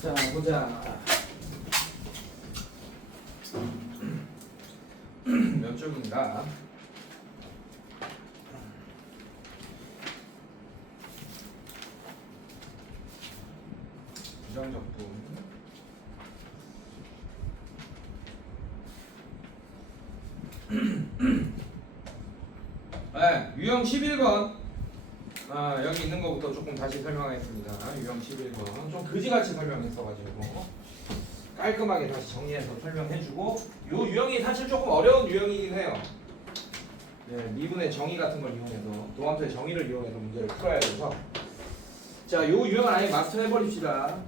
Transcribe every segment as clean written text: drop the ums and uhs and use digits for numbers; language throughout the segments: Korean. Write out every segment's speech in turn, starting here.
자, 보자. 몇 쪽인가? 부정적분. 네, 유형 11번. 여기 있는 것부터 조금 다시 설명하겠습니다. 유형 11번. 좀 그지같이 설명했어가지고 깔끔하게 다시 정리해서 설명해주고, 요 유형이 사실 조금 어려운 유형이긴 해요. 네, 미분의 정의 같은 걸 이용해서, 도함수의 정의를 이용해서 문제를 풀어야 돼서, 자, 요 유형을 아예 마스터 해버립시다.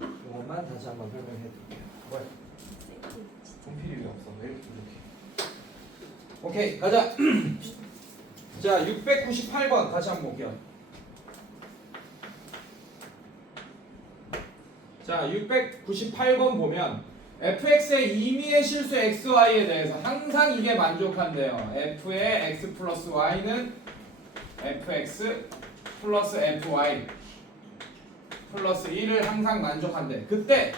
이것만 다시 한번 설명해드릴게요. 뭐야? 분필이 왜 없어? 왜 이렇게 부족해? 오케이, 가자. 자, 698번 다시 한번 볼게요. 자, 698번 보면 fx의 임의의 실수 xy에 대해서 항상 이게 만족한대요. f의 x 플러스 y는 fx 플러스 fy 플러스 1을 항상 만족한대. 그때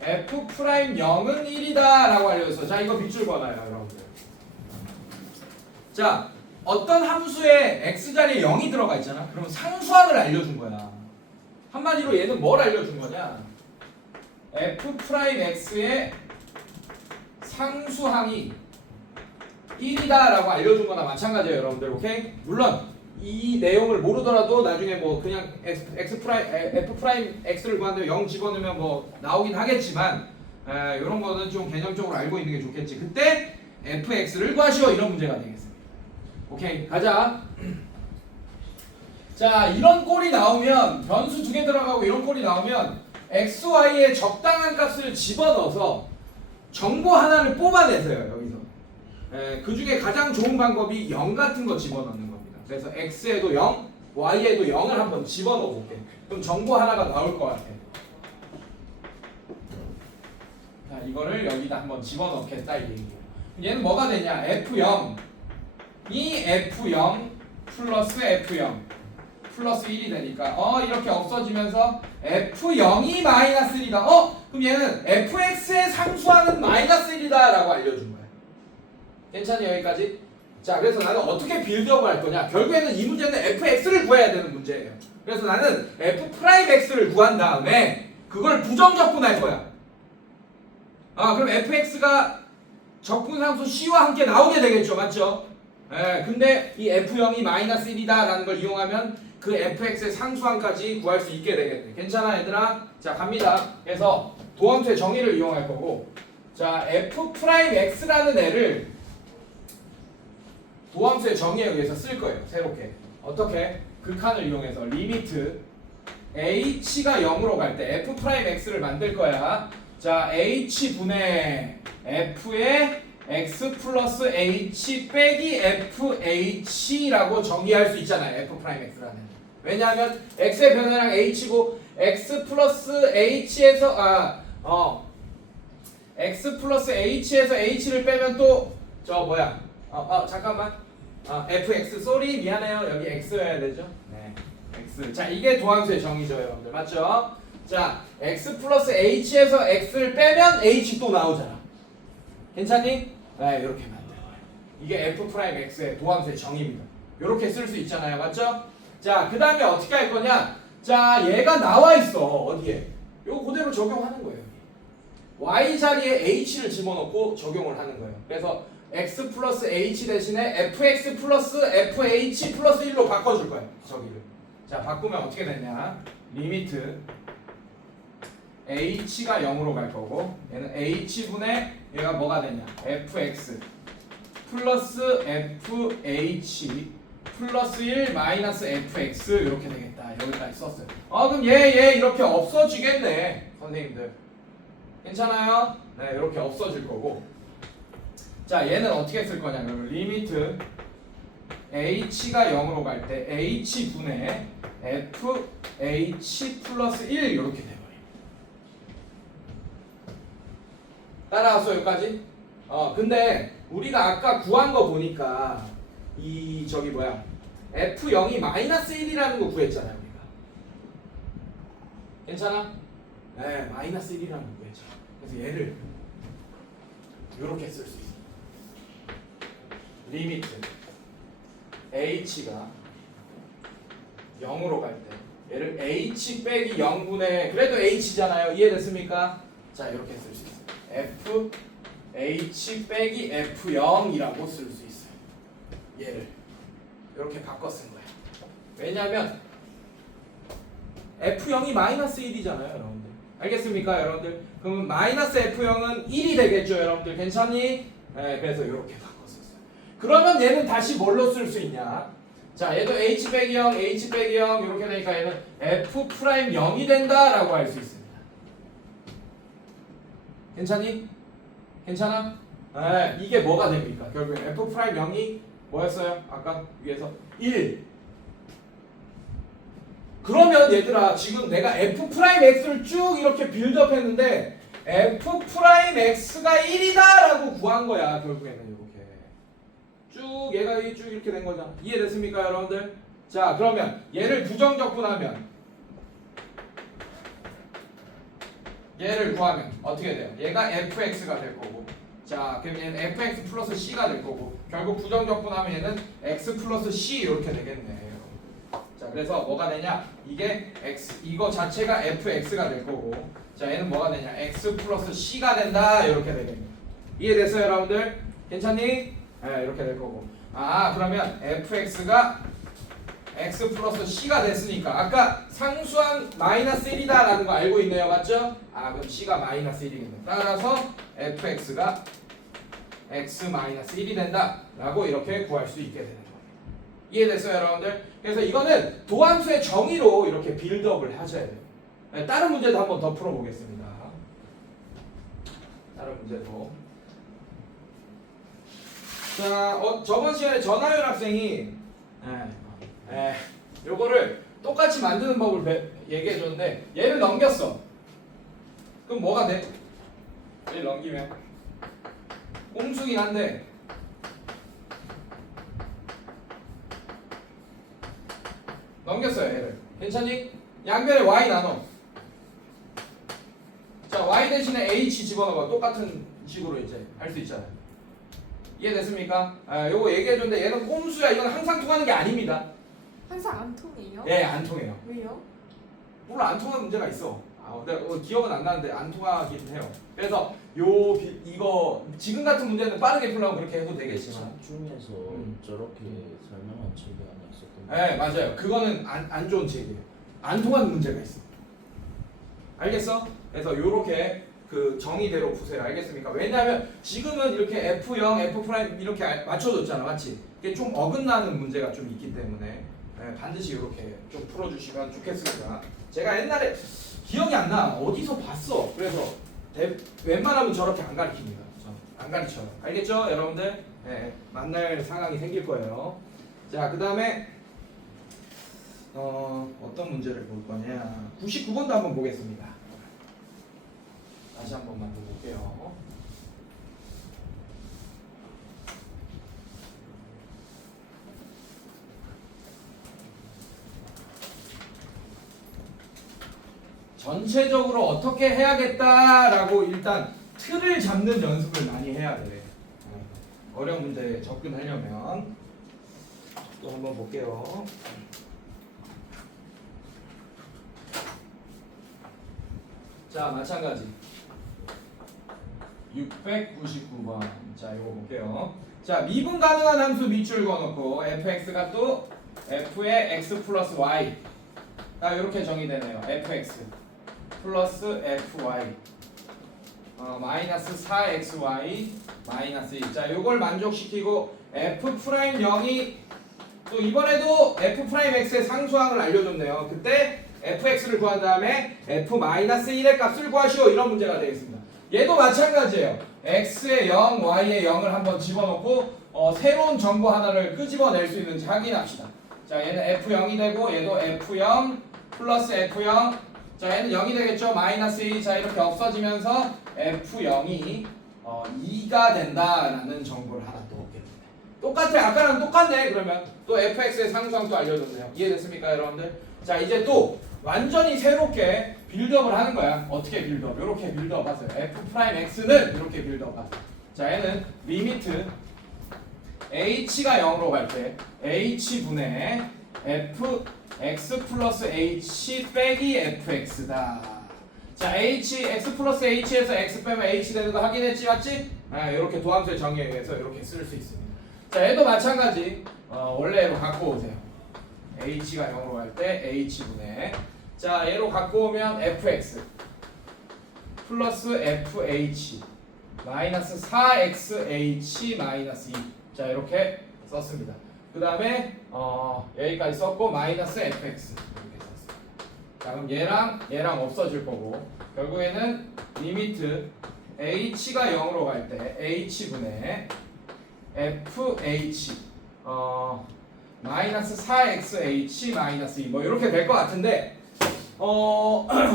f 프라임 0은 1이다 라고 알려줬어. 자, 이거 빗줄 그어놔요, 여러분들. 자, 어떤 함수에 x자리에 0이 들어가 있잖아. 그러면 상수항을 알려준 거야. 한마디로 얘는 뭘 알려준 거냐? f 프라임 x의 상수항이 1이다 라고 알려준 거나 마찬가지예요, 여러분들. 오케이? 물론 이 내용을 모르더라도 나중에 뭐 그냥 f 프라임 x를 구하는데 0 집어넣으면 뭐 나오긴 하겠지만, 이런 거는 좀 개념적으로 알고 있는 게 좋겠지. 그때 fx를 구하시오, 이런 문제가 되겠습니다. 오케이, 가자. 자, 이런 꼴이 나오면, 변수 두 개 들어가고 이런 꼴이 나오면 x, y의 적당한 값을 집어넣어서 정보 하나를 뽑아내세요, 여기서. 그 중에 가장 좋은 방법이 0 같은 거 집어넣는 겁니다. 그래서 x에도 0, y에도 0을 한번 집어넣어 볼게. 그럼 정보 하나가 나올 것 같아. 자, 이거를 여기다 한번 집어넣겠다, 이 얘기예요. 얘는 뭐가 되냐? f0 이 f0 플러스 f0 플러스 1이 되니까 이렇게 없어지면서 f0이 마이너스 1이다. 그럼 얘는 fx의 상수하는 마이너스 1이다 라고 알려준 거야. 괜찮니, 여기까지? 자, 그래서 나는 어떻게 빌드업을 할 거냐? 결국에는 이 문제는 fx를 구해야 되는 문제예요. 그래서 나는 f 프라임 x를 구한 다음에 그걸 부정적분할 거야. 그럼 fx가 적분상수 c와 함께 나오게 되겠죠, 맞죠? 근데 이 f0이 마이너스 1이다 라는 걸 이용하면 그 fx의 상수항까지 구할 수 있게 되겠네. 괜찮아, 얘들아? 자, 갑니다. 그래서 도함수의 정의를 이용할 거고, 자, f 프라임 x라는 애를 도함수의 정의에 의해서 쓸 거예요, 새롭게. 어떻게? 극한을 이용해서 리미트 h가 0으로 갈 때 f 프라임 x를 만들 거야. 자, h분의 f의 x 플러스 h 빼기 fh라고 정의할 수 있잖아요, f 프라임 x라는. 왜냐하면 x의 변화량 h고 x 플러스 h에서 x 플러스 h에서 h를 빼면 또 저 뭐야? 잠깐만. fx 쏘리 미안해요. 여기 x여야 되죠? 네, x. 자, 이게 도함수의 정의죠, 여러분들. 맞죠? 자, x 플러스 h에서 x를 빼면 h 또 나오잖아. 괜찮니? 네, 이렇게 만들 거예요. 이게 f 프라임 x의 도함수의 정의입니다. 이렇게 쓸 수 있잖아요, 맞죠? 자, 그 다음에 어떻게 할 거냐? 자, 얘가 나와 있어. 어디에? 요거 그대로 적용하는 거예요. y 자리에 h를 집어넣고 적용을 하는 거예요. 그래서 x 플러스 h 대신에 fx 플러스 fh 플러스 1로 바꿔줄 거예요, 저기를. 자, 바꾸면 어떻게 되냐? 리미트 h가 0으로 갈 거고, 얘는 h분의 얘가 뭐가 되냐? fx 플러스 fh 플러스 1 마이너스 fx 이렇게 되겠다. 여기까지 썼어요. 그럼 얘 이렇게 없어지겠네, 선생님들. 괜찮아요? 네, 이렇게 없어질 거고. 자, 얘는 어떻게 쓸 거냐? 그러면 리미트 h가 0으로 갈 때 h분의 fh 플러스 1 이렇게 돼버려요. 따라왔어, 여기까지? 근데 우리가 아까 구한 거 보니까 이 저기 뭐야 F0이 마이너스 1이라는 거 구했잖아요 우리가. 괜찮아? 네, 마이너스 1이라는 거 구했죠. 그래서 얘를 이렇게 쓸 수 있어. 리미트 h가 0으로 갈 때 얘를 h 빼기 0분의 그래도 h잖아요. 이해됐습니까? 자 이렇게 쓸 수 있어요. f h 빼기 f0이라고 쓸 수 있어요. 얘를 이렇게 바꿔 쓴 거예요. 왜냐하면 f0이 마이너스 1이잖아요 여러분들. 알겠습니까 여러분들? 그러면 마이너스 f0은 1이 되겠죠 여러분들. 괜찮니? 네, 그래서 이렇게 바꿨었어요. 그러면 얘는 다시 뭘로 쓸 수 있냐? 자 얘도 h 빼기 0 h 빼기 0 이렇게 되니까 얘는 f 프라임 0이 된다라고 할 수 있습니다. 괜찮니? 괜찮아? 네, 이게 뭐가 됩니까? 결국엔 f 프라임 0이 뭐였어요? 아까 위에서 1. 그러면 얘들아 지금 내가 f 프라임 x를 쭉 이렇게 빌드업 했는데 f 프라임 x가 1이다라고 구한 거야. 결국에는 이렇게 쭉 얘가 쭉 이렇게 된 거잖아. 이해됐습니까 여러분들? 자 그러면 얘를 부정적분하면 얘를 구하면 어떻게 돼요? 얘가 fx가 될 거고, 자 그럼 얘는 fx 플러스 c가 될 거고, 결국 부정적분하면 얘는 x 플러스 c 이렇게 되겠네. 자 그래서 뭐가 되냐? 이게 x 이거 자체가 fx가 될 거고, 자 얘는 뭐가 되냐? x 플러스 c가 된다 이렇게 되겠네. 이해됐어요 여러분들? 괜찮니? 네, 이렇게 될 거고. 아 그러면 fx가 x 플러스 c가 됐으니까 아까 상수항 마이너스 1이다 라는 거 알고 있네요. 맞죠? 아 그럼 c가 마이너스 1이겠네. 따라서 fx가 x 마이너스 1이 된다 라고 이렇게 구할 수 있게 되는 거예요. 이해됐어요 여러분들? 그래서 이거는 도함수의 정의로 이렇게 빌드업을 하셔야 돼요. 네, 다른 문제도 한번 더 풀어보겠습니다. 다른 문제도. 자 저번 시간에 전하율 학생이 요거를 똑같이 만드는 법을 얘기해 줬는데 얘를 넘겼어. 그럼 뭐가 돼? 얘를 넘기면 꼼수긴 한데 넘겼어요 얘를. 괜찮니? 양변에 y 나눠. 자 y 대신에 h 집어넣어. 똑같은 식으로 이제 할 수 있잖아요. 이해됐습니까? 요거 얘기해 줬는데 얘는 꼼수야. 이건 항상 통하는 게 아닙니다. 항상 안 통해요? 예, 안 통해요. 왜요? 물론 안 통하는 문제가 있어. 내가 기억은 안 나는데 안 통하긴 해요. 그래서 이거 지금 같은 문제는 빠르게 풀려면 그렇게 해도 되겠지만 중에서 저렇게 설명한 책이 하나 있었던 거. 네 맞아요. 그거는 안 좋은 책이에요. 안 통하는 문제가 있어. 알겠어? 그래서 요렇게 그 정의대로 푸세요. 알겠습니까? 왜냐하면 지금은 이렇게 F0, F' 이렇게 맞춰줬잖아. 맞지? 이게 좀 어긋나는 문제가 좀 있기 때문에 네, 반드시 이렇게 좀 풀어주시면 좋겠습니다. 제가 옛날에 기억이 안 나. 어디서 봤어. 그래서 웬만하면 저렇게 안 가르칩니다. 안 가르쳐요. 알겠죠? 여러분들? 네, 만날 상황이 생길 거예요. 자, 그 다음에 어떤 문제를 볼 거냐. 99번도 한번 보겠습니다. 다시 한 번만 더 볼게요. 전체적으로 어떻게 해야겠다라고 일단 틀을 잡는 연습을 많이 해야 돼. 어려운 문제에 접근하려면. 또 한번 볼게요. 자, 마찬가지. 699번. 자, 이거 볼게요. 자, 미분 가능한 함수 밑줄 그어놓고 fx가 또 f의 x 플러스 y. 자, 이렇게 정의되네요. fx 플러스 fy 마이너스 4xy 마이너스 2. 자, 이걸 만족시키고 f 프라임 0이 또 이번에도 f 프라임 x의 상수항을 알려줬네요. 그때 fx를 구한 다음에 f 마이너스 1의 값을 구하시오. 이런 문제가 되겠습니다. 얘도 마찬가지예요. x의 0, y의 0을 한번 집어넣고 새로운 정보 하나를 끄집어낼 수 있는지 확인합시다. 자, 얘는 f0이 되고 얘도 f0 플러스 f0. 자, 얘는 0이 되겠죠. 마이너스 2. 자, 이렇게 없어지면서 f0이 2가 된다라는 정보를 하나 또 얻게 됩니다. 똑같아. 아까랑 똑같네. 그러면 또 fx의 상수함수 알려줬네요. 이해됐습니까 여러분들? 자 이제 또 완전히 새롭게 빌드업을 하는 거야. 어떻게 빌드업? 이렇게 빌드업 하세요. f'x는 이렇게 빌드업 하세요. 자 얘는 리미트 h가 0으로 갈 때 h분의 fx 플러스 h 빼기 fx다. 자 x 플러스 h에서 x 빼면 h 되는 거 확인했지 맞지? 이렇게 도함수의 정의에 의해서 이렇게 쓸 수 있습니다. 자 얘도 마찬가지 원래로 갖고 오세요. h가 0으로 갈 때 h분의 자 얘로 갖고 오면 fx 플러스 fh 마이너스 4xh 마이너스 2 자 이렇게 썼습니다. 그 다음에 여기까지 썼고 마이너스 fx 이렇게 썼습니다. 자 그럼 얘랑 없어질 거고 결국에는 리미트 h가 0으로 갈 때 h분의 fh 마이너스 4xh 마이너스 2 뭐 이렇게 될 것 같은데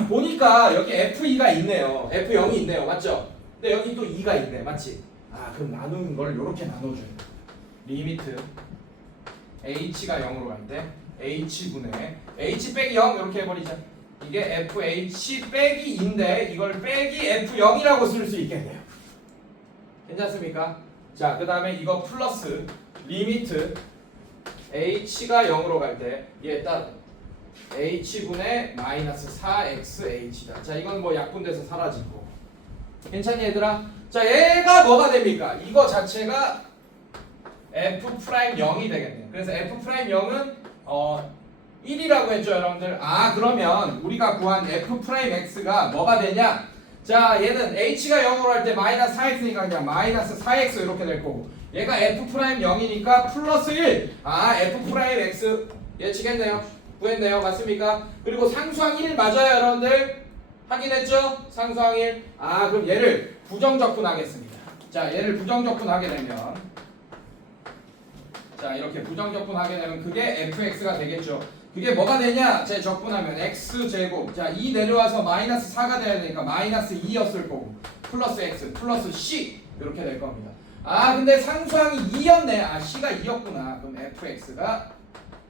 보니까 여기 f2가 있네요. f0이 있네요. 맞죠? 근데 여기 또 2가 있네. 맞지? 그럼 나누는 걸 이렇게 나눠줘야 돼. 리미트 h가 0으로 갈 때 h분의 h 빼기 0 이렇게 해버리자. 이게 fh 빼기 2인데 이걸 빼기 f0이라고 쓸 수 있겠네요. 괜찮습니까? 자, 그 다음에 이거 플러스 리미트 h가 0으로 갈 때 얘 따라 h분의 마이너스 4xh다. 자, 이건 뭐 약분돼서 사라지고. 괜찮니 얘들아? 자, 얘가 뭐가 됩니까? 이거 자체가 f'0이 되겠네요. 그래서 f'0은 1이라고 했죠, 여러분들. 그러면 우리가 구한 f'x가 뭐가 되냐? 자, 얘는 h가 0으로 할 때 마이너스 4x니까 그냥 마이너스 4x 이렇게 될 거고 얘가 f'0이니까 플러스 1 f'x 예측했네요. 구했네요. 맞습니까? 그리고 상수항 1 맞아요, 여러분들? 확인했죠? 상수항 1 그럼 얘를 부정적분하겠습니다. 자, 얘를 부정적분하게 되면 자, 이렇게 부정적분하게 되면 그게 fx가 되겠죠. 그게 뭐가 되냐? 제 적분하면 x제곱 자 2 내려와서 마이너스 4가 돼야 되니까 마이너스 2였을 거고 플러스 x 플러스 c 이렇게 될 겁니다. 근데 상수항이 2였네. c가 2였구나. 그럼 fx가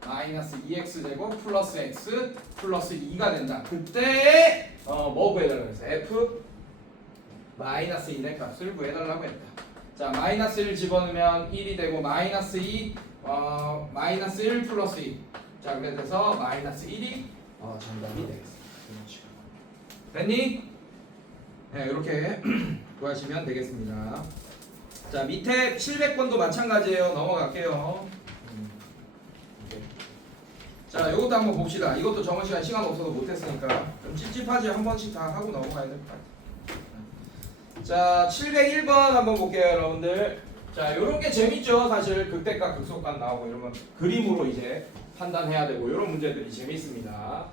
마이너스 2x제곱 플러스 x 플러스 2가 된다. 그때 뭐 구해달라고 했어? f 마이너스 2의 값을 구해달라고 했다. 자 마이너스 1 집어넣으면 1이 되고 마이너스 2 마이너스 1 플러스 2 자 그래서 마이너스 1이 정답이 되겠습니다. 됐니? 네 이렇게 구하시면 되겠습니다. 자 밑에 700번도 마찬가지예요. 넘어갈게요. 자 이것도 한번 봅시다. 이것도 정원 시간 없어서 못했으니까 좀 찝찝하지 한 번씩 다 하고 넘어가야 될 것 같아요. 자 701번 한번 볼게요 여러분들. 자 요런게 재밌죠. 사실 극대값 극소값 나오고 이러면 그림으로 이제 판단해야 되고 이런 문제들이 재밌습니다.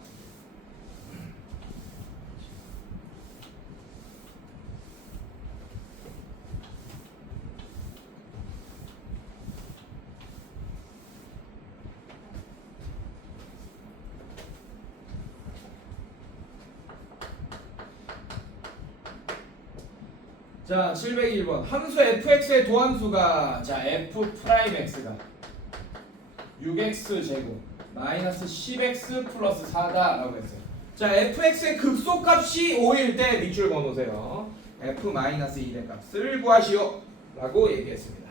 자 701번 함수 fx의 도함수가 자 f'x가 6x 제곱 마이너스 10x 플러스 4다 라고 했어요. 자 fx의 극소값이 5일 때 밑줄 그어놓으세요. f 마이너스 2의 값을 구하시오 라고 얘기했습니다.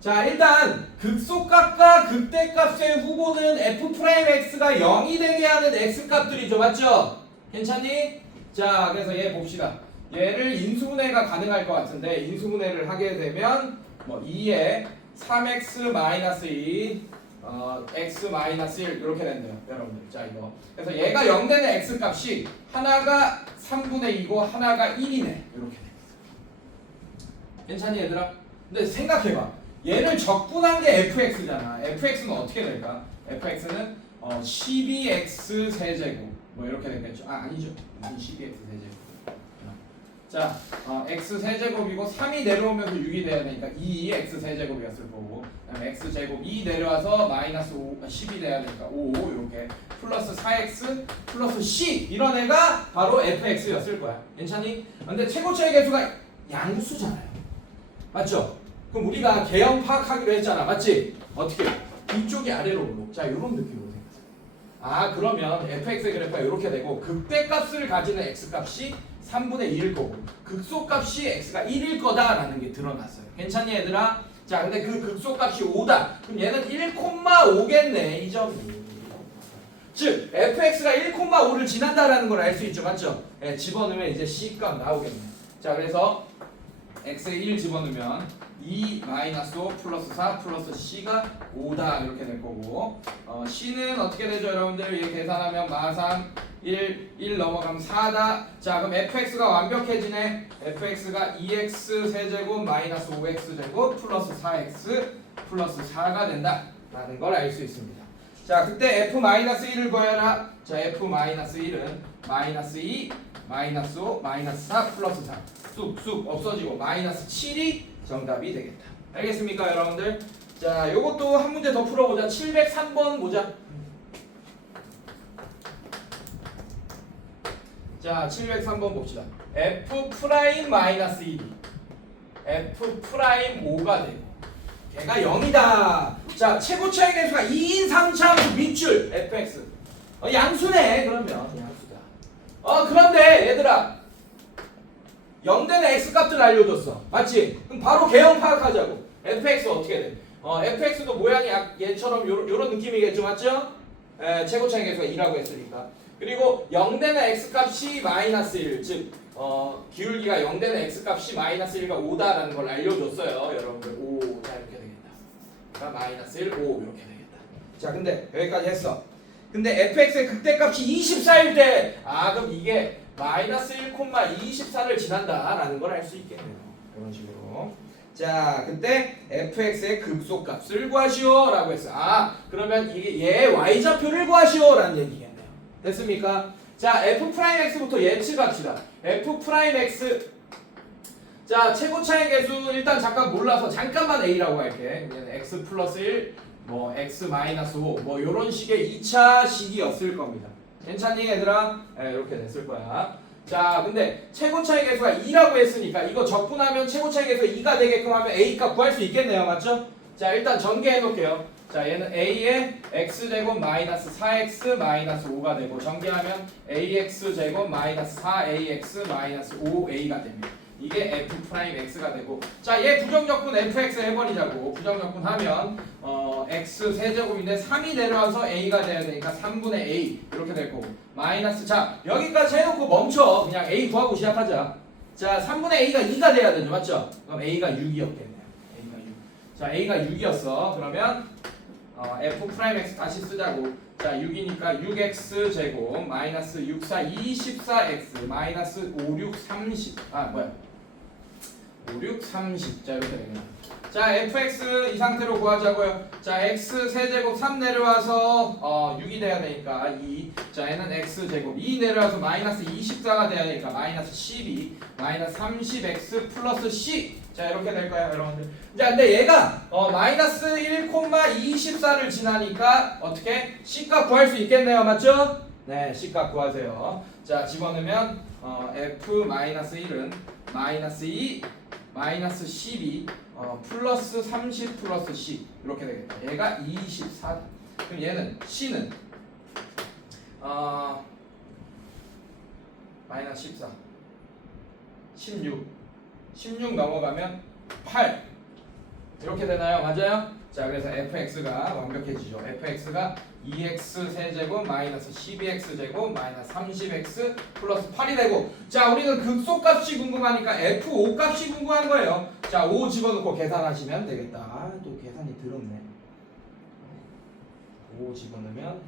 자 일단 극소값과 극대값의 후보는 f'x가 0이 되게 하는 x값들이죠. 맞죠? 괜찮니? 자 그래서 얘 봅시다. 얘를 인수분해가 가능할 것 같은데 인수분해를 하게 되면 뭐 2에 3x 마이너스 2 x 마이너스 1 이렇게 된대요 여러분들. 자 이거 그래서 얘가 0 되는 x 값이 하나가 3분의 2고 하나가 1이네 이렇게 됩니다. 괜찮니 얘들아? 근데 생각해봐. 얘를 적분한 게 fx잖아. fx는 어떻게 될까? fx는 12x 세제곱 뭐 이렇게 되겠죠. 아니죠. 무슨 12x 세제곱. 자, x 세제곱이고 3이 내려오면서 6이 돼야 되니까 2x 세제곱이었을 거고 그다음에 x 제곱 2 내려와서 마이너스 10이 돼야 되니까 5 이렇게 플러스 4x 플러스 c 이런 애가 바로 fx였을 거야. 괜찮니? 근데 최고차의 개수가 양수잖아요. 맞죠? 그럼 우리가 개형 파악하기로 했잖아. 맞지? 어떻게? 이쪽이 아래로 오르고. 자, 이런 느낌으로 생겼어요. 아, 그러면 fx의 그래프가 이렇게 되고 극대값을 가지는 x값이 3분의 2일 거고 극소값이 x가 1일 거다라는 게 드러났어요. 괜찮니 얘들아? 자, 근데 그 극소값이 5다. 그럼 얘는 1,5겠네. 이 점이. 즉 fx가 1,5를 지난다라는 걸 알 수 있죠. 맞죠? 네, 집어넣으면 이제 c값 나오겠네. 자, 그래서 x에 1 집어넣으면 2-5 플러스 4 플러스 c가 5다 이렇게 될 거고 c는 어떻게 되죠 여러분들? 얘 계산하면 마상 1 넘어가면 4다. 자, 그럼 fx가 완벽해지네. fx가 2x 세제곱 마이너스 5x 제곱 플러스 4x 플러스 4가 된다 라는 걸 알 수 있습니다. 자, 그때 f-1을 구해라. 자, f-1은 마이너스 2 마이너스 5 마이너스 4 플러스 4 쑥쑥 없어지고 마이너스 7이 정답이 되겠다. 알겠습니까 여러분들? 자, 요것도 한 문제 더 풀어보자. 703번 보자. 자, 703번 봅시다. f 프라임 마이너스 1이 f 프라임 5가 되고 걔가 0이다. 자, 최고 차이 계수가 2인 상차함수 밑줄 fx 양수네. 그러면 양수다. 그런데 얘들아 0되는 x값들 알려줬어. 맞지? 그럼 바로 개형 파악하자고. fx 어떻게 돼? fx도 모양이 얘처럼 요런 느낌이겠죠. 맞죠? 최고 차이 계수가 2라고 했으니까. 그리고 0되는 x값이 마이너스 1. 즉 기울기가 0되는 x값이 마이너스 1과 5다라는 걸 알려줬어요. 여러분들 5. 자, 이렇게 되겠다. 그러니까 마이너스 1, 5 이렇게 되겠다. 자, 근데 여기까지 했어. 근데 fx의 극대값이 24일 때 그럼 이게 마이너스 1,24를 지난다라는 걸 알 수 있겠네요. 이런 식으로. 자, 그때 fx의 극소값을 구하시오라고 했어. 그러면 이게 얘 y좌표를 구하시오라는 얘기겠네요. 됐습니까? 자, f'x부터 예측합시다. f'x. 자, 최고 차이 계수 일단 잠깐 몰라서 잠깐만 a라고 할게. x 플러스 1, 뭐 x 마이너스 5, 뭐 이런 식의 2차 식이었을 겁니다. 괜찮니 얘들아? 이렇게 됐을 거야. 자, 근데 최고 차이 계수가 2라고 했으니까 이거 적분하면 최고 차이 계수가 2가 되게끔 하면 a 값 구할 수 있겠네요. 맞죠? 자, 일단 전개해 놓을게요. 자, 얘는 a의 x제곱 마이너스 4x 마이너스 5가 되고 전개하면 ax제곱 마이너스 4ax 마이너스 5a가 됩니다. 이게 f'x가 되고, 자, 얘 부정적분 fx 해버리자고. 부정적분 하면 x 세제곱인데 3이 내려와서 a가 돼야 되니까 3분의 a 이렇게 될 거고, 마이너스. 자, 여기까지 해놓고 멈춰. 그냥 a 구하고 시작하자. 자, 3분의 a가 2가 돼야 되죠. 맞죠? 그럼 a가 6이었겠네요. a가 6. 자, a가 6이었어. 그러면 f'x 다시 쓰자고. 자, 6이니까 6x 제곱 마이너스 6, 4, 24x 마이너스 5, 6, 30. 5, 6, 30. 자, 이렇게 되네요. 자, fx 이 상태로 구하자고요. 자, x 세제곱 3 내려와서 6이 돼야 되니까 2. 자, 얘는 x 제곱 2 내려와서 마이너스 24가 돼야 되니까 마이너스 12 마이너스 30x 플러스 c. 자, 이렇게 될 거예요 여러분들. 자, 근데 얘가 마이너스 1,24를 지나니까 어떻게 c값 구할 수 있겠네요. 맞죠? 네, c값 구하세요. 자, 집어넣으면 f-1은 마이너스 2 마이너스 12 플러스 30 플러스 c 이렇게 되겠다. 얘가 24다. 그럼 얘는 c는 마이너스 14 16 넘어가면 8 이렇게 되나요? 맞아요? 자, 그래서 fx가 완벽해지죠. fx가 2x 세제곱 마이너스 12x 제곱 마이너스 30x 플러스 8이 되고, 자, 우리는 극소값이 궁금하니까 f5 값이 궁금한 거예요. 자, 5 집어넣고 계산하시면 되겠다. 또 계산이 더럽네. 5 집어넣으면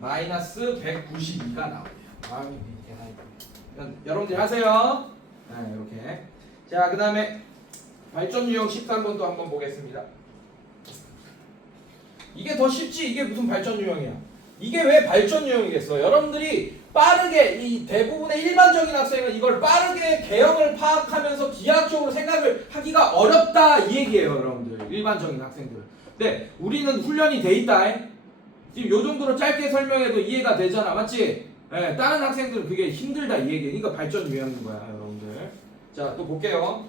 마이너스 192가 나오네요. 계산이 더럽네. 여러분들 하세요. 이렇게. 자, 그 다음에 발전 유형 13번 또 한번 보겠습니다. 이게 더 쉽지. 이게 무슨 발전 유형이야. 이게 왜 발전 유형이겠어. 여러분들이 빠르게, 이 대부분의 일반적인 학생은 이걸 빠르게 개형을 파악하면서 기하학적으로 생각을 하기가 어렵다 이 얘기예요. 여러분들 일반적인 학생들은. 근데 우리는 훈련이 돼 있다. 지금 요 정도로 짧게 설명해도 이해가 되잖아. 맞지? 다른 학생들은 그게 힘들다 이 얘기예요. 이거 발전 유형인 거야 여러분들. 자, 또 볼게요.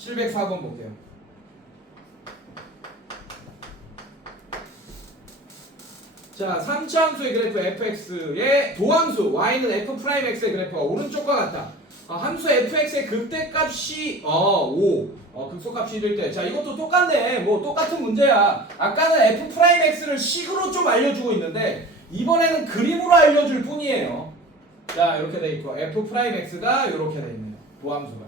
704번 볼게요. 자, 3차 함수의 그래프 fx의 도함수 y는 f'x의 그래프가 오른쪽과 같다. 함수 fx의 극대값이 5 극소값이 1일 때. 자, 이것도 똑같네. 뭐 똑같은 문제야. 아까는 f'x를 식으로 좀 알려주고 있는데 이번에는 그림으로 알려줄 뿐이에요. 자, 이렇게 돼 있고 f'x가 이렇게 돼 있네요. 도함수가.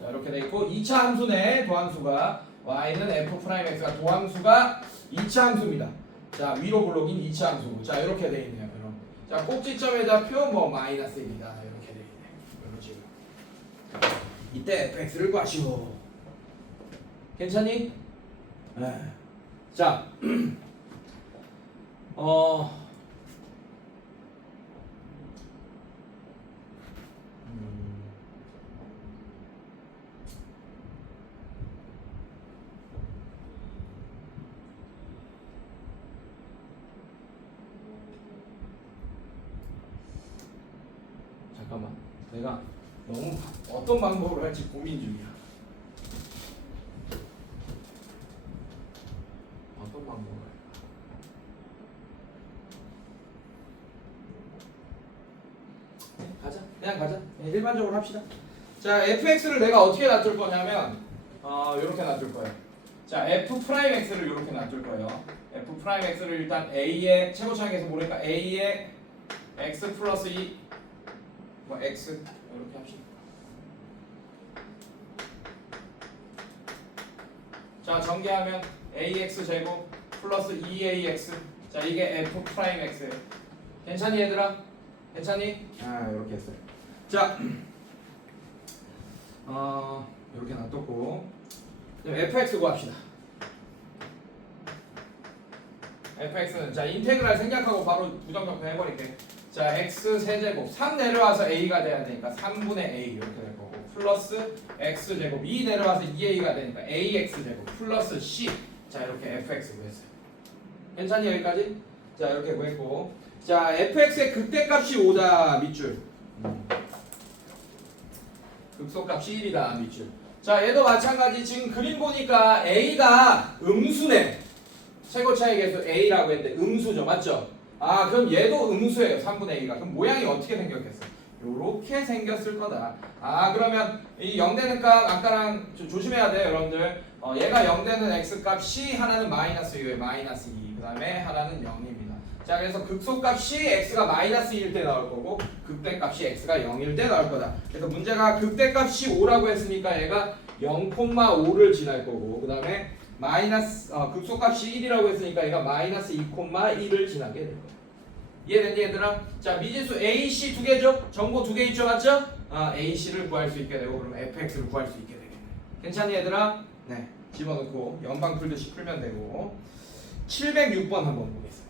자, 이렇게 돼 있고 2차 함수네. 도함수가 y는 f'x가 도함수가 2차 함수입니다. 자, 위로 블록인 2차 함수. 자, 이렇게 돼 있네요. 여러분. 자, 꼭지점의 좌표 뭐 마이너스 1이다. 이렇게 돼 있네요. 이런 식으로. 이때 fx를 구하시오. 괜찮니? 네. 자, 잠깐만, 내가 너무 어떤 방법으로 할지 고민 중이야. 어떤 방법으로 할까? 네, 가자. 그냥 가자. 네, 일반적으로 합시다. 자, fx를 내가 어떻게 놔둘 거냐면 이렇게 놔둘 거예요. 자, f'x를 이렇게 놔둘 거예요. f'x를 일단 a의 최고차항에서 모르니까 a의 x 플러스 2 뭐 x 이렇게 합시다. 자, 전개하면 ax 제곱 플러스 2ax. 자, 이게 f'x예요. 괜찮니 얘들아? 괜찮니? 이렇게 했어요. 자, 이렇게 놔뒀고 fx 구합시다. fx는 자 인테그랄 생략하고 바로 부정적분 해버릴게. 자, x 세제곱 3 내려와서 a가 돼야 되니까 3분의 a 이렇게 될 거고 플러스 x 제곱 2 내려와서 2a가 되니까 ax 제곱 플러스 c. 자, 이렇게 fx 구했어요. 괜찮니 여기까지? 자, 이렇게 구했고 자, fx의 극대값이 5다 밑줄. 극소값이 1이다 밑줄. 자, 얘도 마찬가지. 지금 그림 보니까 a가 음수네. 최고차의 개수 a라고 했는데 음수죠, 맞죠? 그럼 얘도 음수예요. 3분의 a가. 그럼 모양이 어떻게 생겼겠어? 요렇게 생겼을 거다. 그러면 이 0 되는 값 아까랑 조심해야 돼요, 여러분들. 얘가 0 되는 x 값이 하나는 마이너스 2에 마이너스 2, 그 다음에 하나는 0입니다. 자, 그래서 극소값이 x가 마이너스 1일 때 나올 거고 극대값이 x가 0일 때 나올 거다. 그래서 문제가 극대값이 5라고 했으니까 얘가 0,5를 지날 거고 그 다음에 마이너스 극소값이 1이라고 했으니까 얘가 마이너스 2,1을 지나게 될 거야. 이해됐니 얘들아? 자, 미지수 A, C 두 개죠? 정보 두 개 있죠, 맞죠? A, C를 구할 수 있게 되고 그러면 fx를 구할 수 있게 되겠네. 괜찮니 얘들아? 네, 집어넣고 연방 풀듯이 풀면 되고 706번 한번 보겠습니다.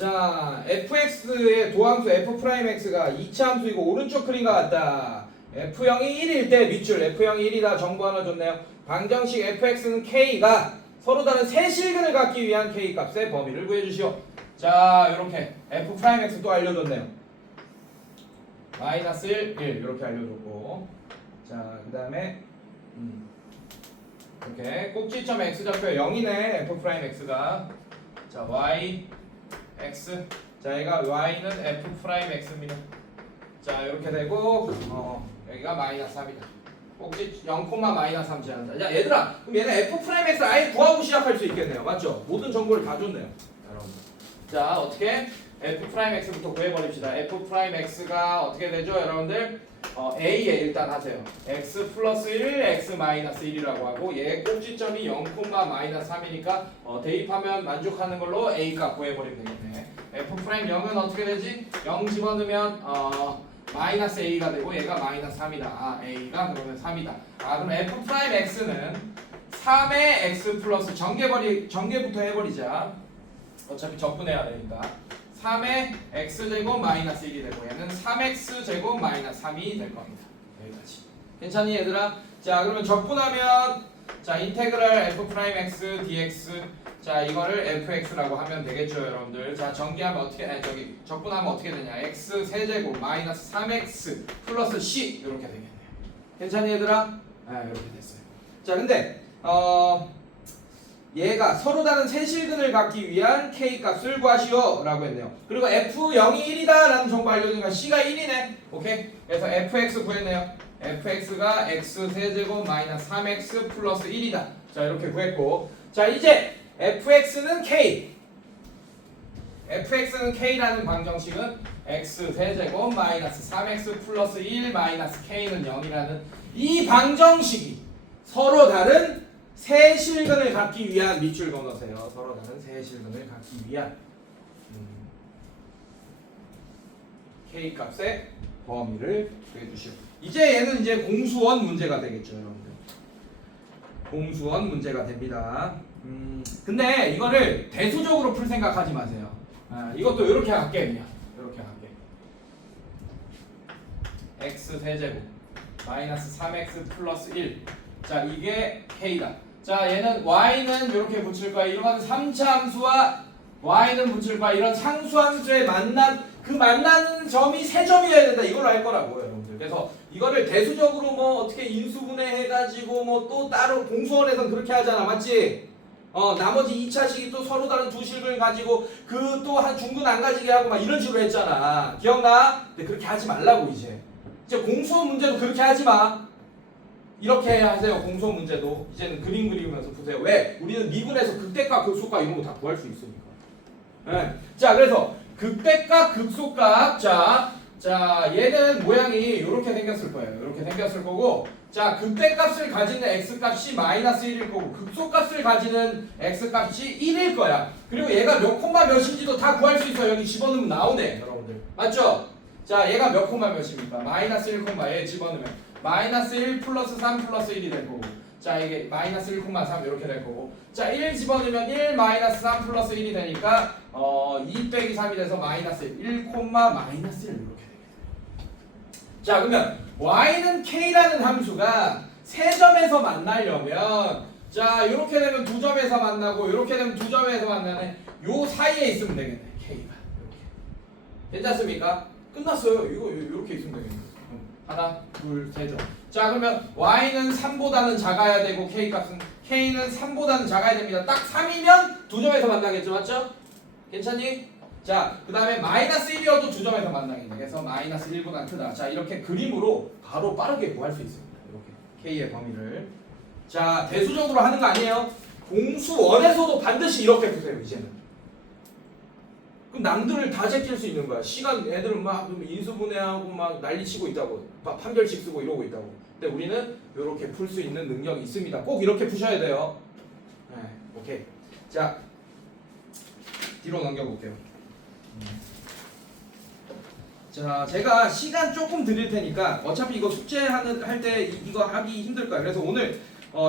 자, fx의 도함수 f'x가 2차 함수이고 오른쪽 그림과 같다. f형이 1일 때 밑줄 f형이 1이다. 정보 하나 줬네요. 방정식 fx는 k가 서로 다른 세실근을 갖기 위한 k 값의 범위를 구해주시오. 자, 이렇게 f'x 또 알려줬네요. 마이너스 1, 1 이렇게 알려줬고 자, 그 다음에 이렇게 꼭지점 x좌표 0이네 f'x가. 자, y x. 자, 얘가 y는 f'x입니다. 자, 이렇게 되고 여기가 마이너스 3이다. 꼭지 0,-3 제한다. 야, 얘들아, 그럼 얘는 f'x 아예 구하고 시작할 수 있겠네요. 맞죠? 모든 정보를 다 줬네요, 여러분. 자, 어떻게 f'x부터 구해버립시다. f'x가 어떻게 되죠, 여러분들? a에 일단 하세요. x 플러스 1, x 마이너스 1이라고 하고 얘 꼭지점이 0,-3이니까 대입하면 만족하는 걸로 a 값 구해버리면 되겠네. f'0은 어떻게 되지? 0 집어넣으면 마이너스 a가 되고 얘가 마이너스 3이다. a가 그러면 3이다. 그럼 f'x는 3의 x 플러스 전개부터 해버리자. 어차피 적분해야 되니까 3의 x제곱 마이너스 1이 되고 얘는 3x제곱 마이너스 3이 될 겁니다. 여기까지. 괜찮니 얘들아? 자 그러면 적분하면 자 인테그랄 f'(x) dx 자 이거를 fx라고 하면 되겠죠 여러분들. 자 전개하면 어떻게 적분하면 어떻게 되냐 x 세제곱 마이너스 3x 플러스 c 이렇게 되겠네요. 괜찮니 얘들아? 이렇게 됐어요. 자 근데 얘가 서로 다른 세실근을 갖기 위한 k 값을 구하시오 라고 했네요. 그리고 f0이 1이다 라는 정보 알려주니까 c가 1이네. 오케이? 그래서 fx 구했네요. fx가 x 세제곱 마이너스 3x 플러스 1이다. 자 이렇게 구했고 자 이제 fx는 k라는 방정식은 x 세제곱 마이너스 3x 플러스 1 마이너스 k는 0이라는 이 방정식이 서로 다른 세실근을 갖기 위한 밑줄 그어놓으세요. 서로 다른 세실근을 갖기 위한 k 값의 범위를 구해주시오. 이제 얘는 이제 공수원 문제가 되겠죠, 여러분들. 공수원 문제가 됩니다. 근데 이거를 대수적으로 풀 생각하지 마세요. 이것도 이렇게 할게 그냥. 이렇게 할게. x 세제곱 마이너스 3x 플러스 1. 자 이게 k다. 자 얘는 y는 이렇게 붙일 거야. 이런 3차 함수와 y는 붙일 거야. 이런 상수함수의 그 만나는 점이 세 점이어야 된다. 이걸로 할 거라고요, 여러분들. 그래서 이거를 대수적으로 뭐 어떻게 인수분해해가지고 뭐 또 따로 공수원에서는 그렇게 하잖아, 맞지? 나머지 2차식이 또 서로 다른 두 식을 가지고 그 또 한 중근 안 가지게 하고 막 이런 식으로 했잖아. 기억나? 근데 그렇게 하지 말라고 이제 공수원 문제도 그렇게 하지 마. 이렇게 하세요. 공수원 문제도 이제는 그림 그리면서 보세요. 왜? 우리는 미분에서 극대값, 극소값 이런 거 다 구할 수 있으니까. 네. 자, 그래서 극대값, 극소값. 자, 얘는 모양이 이렇게 생겼을 거예요. 이렇게 생겼을 거고, 자, 극대값을 가지는 x값이 마이너스 1일 거고, 극소값을 가지는 x값이 1일 거야. 그리고 얘가 몇 콤마 몇인지도 다 구할 수 있어. 여기 집어넣으면 나오네, 여러분들. 맞죠? 자, 얘가 몇 콤마 몇입니까? 마이너스 1 콤마 얘 집어넣으면. 마이너스 1 플러스 3 플러스 1이 될 거고 자 이게 마이너스 1, 3 이렇게 될 거고 자 1 집어넣으면 1 마이너스 3 플러스 1이 되니까 2 빼기 3이 돼서 마이너스 1 마이너스 1 이렇게 되겠어요. 자 그러면 y는 k라는 함수가 세 점에서 만나려면 자 이렇게 되면 두 점에서 만나고 이렇게 되면 두 점에서 만나네. 요 사이에 있으면 되겠네. k가 이렇게 괜찮습니까? 끝났어요. 이거 이렇게 있으면 되겠네. 하나, 둘, 세 점. 자 그러면 y는 3보다는 작아야 되고 k는 3보다는 작아야 됩니다. 딱 3이면 두 점에서 만나겠죠, 맞죠? 괜찮니? 자 그 다음에 마이너스 1이어도 두 점에서 만나겠네. 그래서 마이너스 1보다 크다. 자 이렇게 그림으로 바로 빠르게 구할 수 있습니다. 이렇게 k의 범위를. 자 대수적으로 하는 거 아니에요. 공수원에서도 반드시 이렇게 푸세요. 이제는. 그럼 남들을 다 제낄 수 있는 거야. 시간 애들은 막 인수분해하고 막 난리치고 있다고 판별식 쓰고 이러고 있다고. 근데 우리는 이렇게 풀 수 있는 능력이 있습니다. 꼭 이렇게 푸셔야 돼요. 네, 오케이. 자 뒤로 넘겨볼게요. 자 제가 시간 조금 드릴 테니까 어차피 이거 숙제할 때 이거 하기 힘들 거예요. 그래서 오늘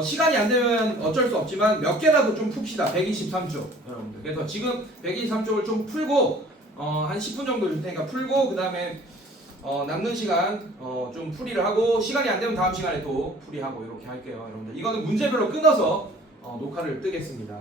시간이 안 되면 어쩔 수 없지만 몇 개라도 좀 풉시다. 123쪽 여러분들. 그래서 지금 123쪽을 좀 풀고 한 10분 정도 줄 테니까 풀고 그 다음에 남는 시간 좀 풀이를 하고 시간이 안 되면 다음 시간에 또 풀이하고 이렇게 할게요, 여러분들. 이거는 문제별로 끊어서 녹화를 뜨겠습니다.